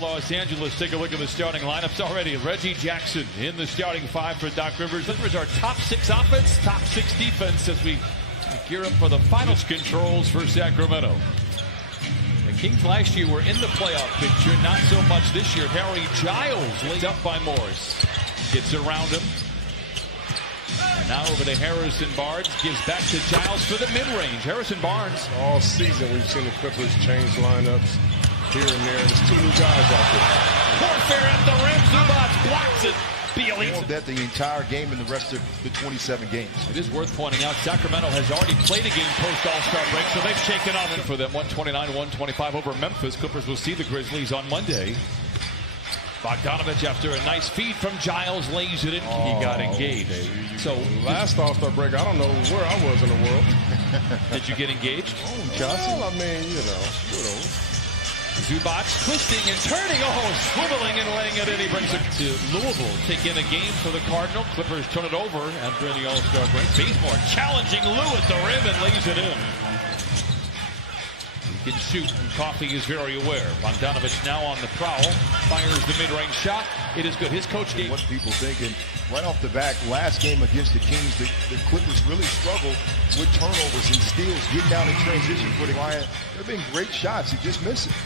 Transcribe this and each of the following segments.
Los Angeles, take a look at the starting lineups already. Reggie Jackson in the starting five for Doc Rivers. Rivers our top 6 offense, top 6 defense as we gear up for the final controls for Sacramento. The Kings last year were in the playoff picture, not so much this year. Harry Giles laid up by Morris. Gets around him. And now over to Harrison Barnes. Gives back to Giles for the mid-range. Harrison Barnes. All season we've seen the Clippers change lineups here and there. There's 2 new guys out there. Warfare at the rim. Zubac blocks it. That the entire game and the rest of the 27 games. It is worth pointing out Sacramento has already played a game post All-Star break, so they've shaken off for them 129-125 over Memphis. Clippers will see the Grizzlies on Monday. Bogdanovich, after a nice feed from Giles, lays it in. He got engaged. So last All-Star break, I don't know where I was in the world. Did you get engaged? Well, I mean, you know. Zubac twisting and turning, swiveling and laying it in. He brings it to Louisville. Take in a game for the Cardinal. Clippers turn it over after the All-Star break. Bazemore challenging Lou at the rim and lays it in. He can shoot, and Coffey is very aware. Bogdanovich now on the prowl. Fires the mid-range shot. It is good. His coach gave what people thinking right off the back. Last game against the Kings, the Clippers really struggled with turnovers and steals, getting down in transition for the Lions. There have been great shots. He just missed it.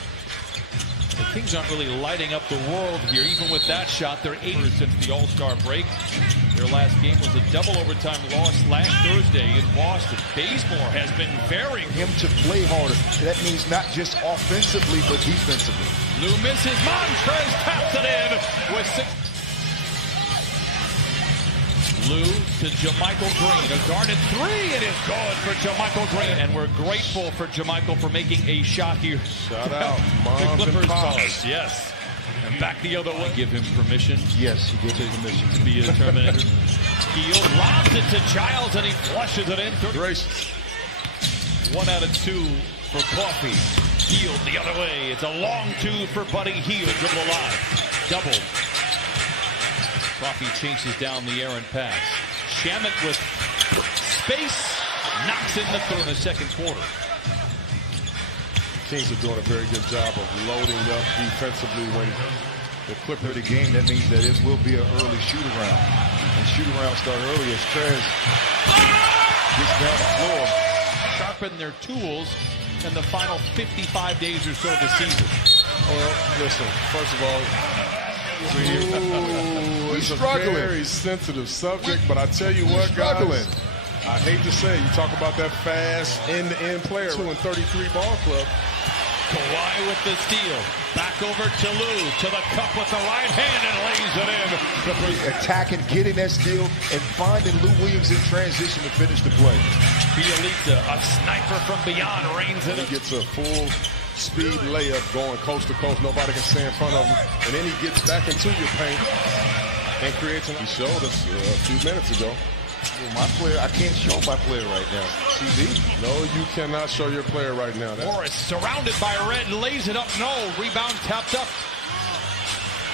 The Kings aren't really lighting up the world here. Even with that shot, they're 8 since the All-Star break. Their last game was a double overtime loss last Thursday in Boston. Bazemore has been very him to play harder. That means not just offensively, but defensively. Lou misses. Montrez taps it in with 6. Lou to JaMychal Green. A guarded 3. It is good for JaMychal Green. And we're grateful for JaMychal for making a shot here. Shout out, Moms the Clippers and Pops. cause. Yes. And back the other way. Give him permission. Yes, he gave him permission to be a Terminator. Heel lobs it to Giles and he flushes it in. Gracious. 1 out of 2 for Coffey. Heel the other way. It's a long 2 for Buddy Hield. Dribble alive. Double. Coffey chases down the errant pass. Shamet with space. Knocks in the throw in the second quarter. Kings are doing a very good job of loading up defensively when the Clippers the game. That means that it will be an early shoot-around. And shoot-around start early as Trez gets down the floor. Sharpen their tools in the final 55 days or so of the season. Well, listen, first of all, it's a very sensitive subject, but I tell you what, guys, I hate to say, you talk about that fast end-to-end player, 2 and 33 ball club. Kawhi with the steal. Back over to Lou, to the cup with the right hand and lays it in. Attacking, getting that steal, and finding Lou Williams in transition to finish the play. Bielitsa, a sniper from beyond, reigns it. He gets a full speed layup going coast to coast. Nobody can stay in front of him. And then he gets back into your paint and creates an. He showed us a few minutes ago. Well, my player, I can't show my player right now. CD? No, you cannot show your player right now. Morris surrounded by red, lays it up. No, rebound tapped up.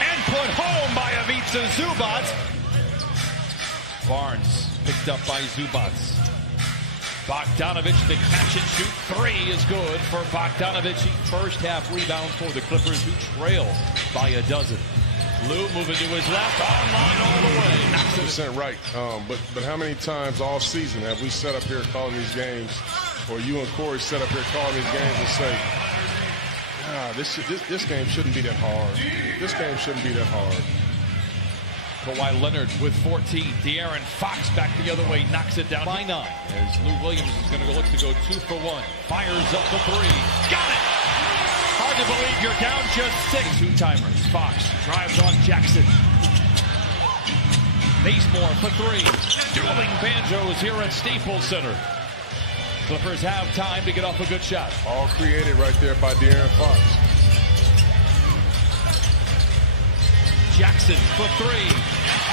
And put home by Ivica Zubac. Barnes picked up by Zubac. Bogdanovich, the catch and shoot 3 is good for Bogdanovich. First half rebound for the Clippers, who trail by a dozen. Lou moving to his left, online all the way. 100% right. But how many times all season have we set up here calling these games, or you and Corey set up here calling these games and say, this game shouldn't be that hard. This game shouldn't be that hard. Kawhi Leonard with 14. De'Aaron Fox back the other way, knocks it down by 9. As Lou Williams is going to look to go 2 for 1. Fires up the 3. Got it! Hard to believe you're down just 6. 2-timers. Fox drives on Jackson. Bazemore for 3. Dueling banjos here at Staples Center. Clippers have time to get off a good shot. All created right there by De'Aaron Fox. Jackson for 3.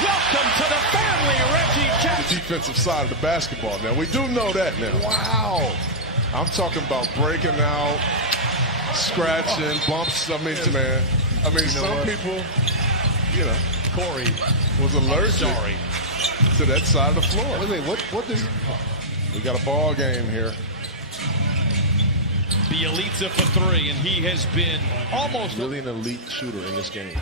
Welcome to the family, Reggie Jackson. The defensive side of the basketball. Now, we do know that now. Wow. I'm talking about breaking out, scratching, bumps. I mean, man. I mean, some people, you know, Corey was allergic to that side of the floor. Wait, what does... We got a ball game here. Bielitsa for three, and he has been almost really an elite shooter in this game.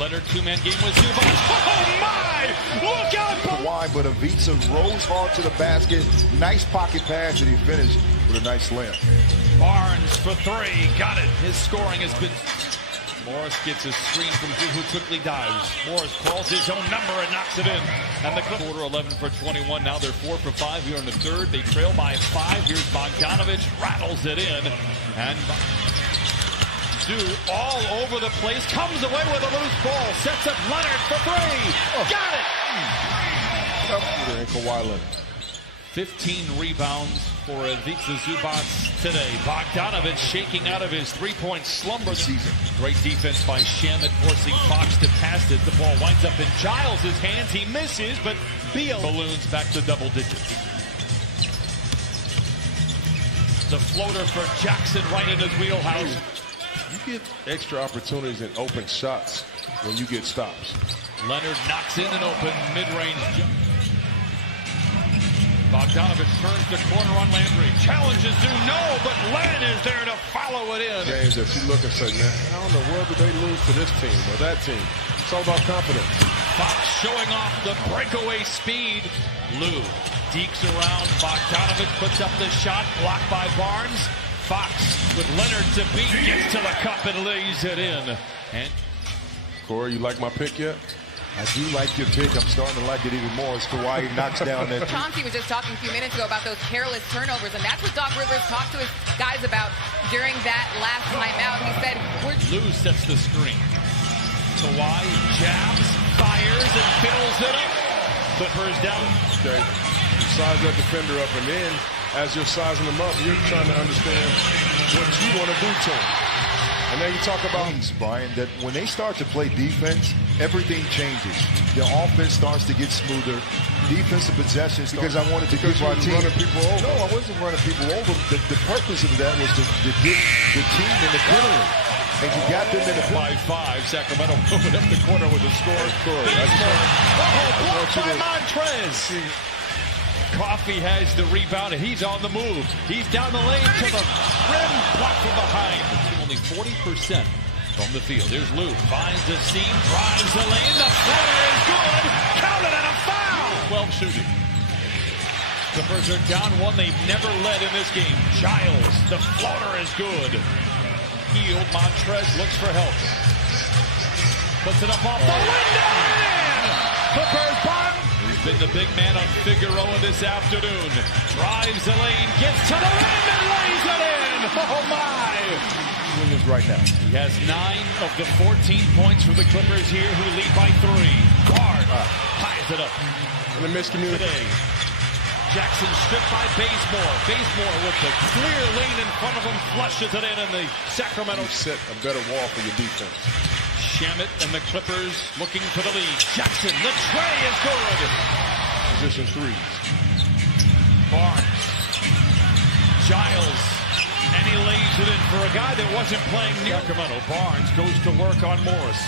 Leonard, two-man game with Zubac. Oh my! Look out! Wide, but Ivica rose hard to the basket. Nice pocket pass, and he finished with a nice layup. Barnes for three. Got it. His scoring has been... Morris gets a screen from Drew, who quickly dives. Morris calls his own number and knocks it in. And the quarter 11 for 21. Now they're 4 for 5 here in the third. They trail by 5. Here's Bogdanovich, rattles it in. And Zoo all over the place. Comes away with a loose ball. Sets up Leonard for three. Got it! And Kawhi Leonard. 15 rebounds for Ivica Zubac today. Bogdanovich shaking out of his three-point slumber season. Great defense by Shamet, forcing Fox to pass it. The ball winds up in Giles' hands. He misses, but Beal balloons back to double digits. The floater for Jackson right in his wheelhouse. You get extra opportunities and open shots when you get stops. Leonard knocks in an open mid-range jump. Bogdanovich turns the corner on Landry. Challenges do no, but Len is there to follow it in. Games that you look and say, man, how in the world did they lose to this team or that team? It's all about confidence. Fox showing off the breakaway speed. Lou dekes around. Bogdanovich puts up the shot, blocked by Barnes. Fox with Leonard to beat, gets to the cup and lays it in. And Corey, you like my pick yet? I do like your pick. I'm starting to like it even more as Kawhi knocks down that. Chauncey was just talking a few minutes ago about those careless turnovers, and that's what Doc Rivers talked to his guys about during that last timeout. He said, Lou sets the screen. Kawhi jabs, fires, and fills it up. Clippers down. Okay. You size that defender up, and then as you're sizing them up, you're trying to understand what you want to do to them. And then you talk about Brian, that when they start to play defense, everything changes. The offense starts to get smoother. Defensive possessions, because I wanted to give our team running people over. No, I wasn't running people over. The purpose of that was to get the team in the penalty. And you got them in the by 5. Sacramento moving up the corner with a score. Blocked by Montrez. Coffee has the rebound, and he's on the move. He's down the lane to the rim, blocked from behind. Only 40% from the field. There's Lou, finds the seam, drives the lane. The floater is good. Counted and a foul. 12 shooting. Clippers are down 1. They've never led in this game. Giles, the floater is good. Healed. Montrez looks for help. Puts it up off the window. Clippers bomb. He's been the big man on Figueroa this afternoon. Drives the lane, gets to the rim and lays it in. Oh my! Williams right now. He has 9 of the 14 points for the Clippers here, who lead by 3. Guard ties it up. In the miscommunication. Today, Jackson stripped by Bazemore. Bazemore with the clear lane in front of him, flushes it in, and the Sacramento set a better wall for your defense. Shamet and the Clippers looking for the lead. Jackson, the tray is good. Position 3. Barnes. Giles. And he lays it in for a guy that wasn't playing near Sacramento. Barnes goes to work on Morris.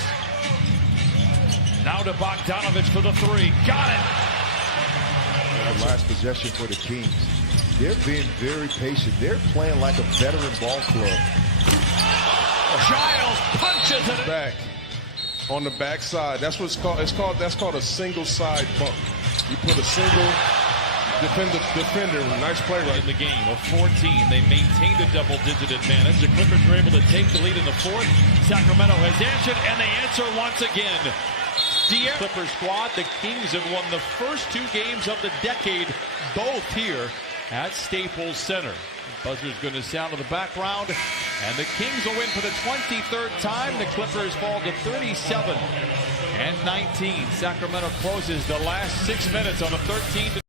Now to Bogdanovich for the 3. Got it. Last possession for the Kings. They're being very patient. They're playing like a veteran ball club. Giles punches it back on the backside. That's what it's called. That's called a single side bump. You put a single defender. Nice play right in the game of 14. They maintained a double-digit advantage. The Clippers were able to take the lead in the 4th. Sacramento has answered, and they answer once again. Clippers squad. The Kings have won the first 2 games of the decade, both here at Staples Center. The buzzer's going to sound in the background, and the Kings will win for the 23rd time. The Clippers fall to 37-19. Sacramento closes the last 6 minutes on a 13-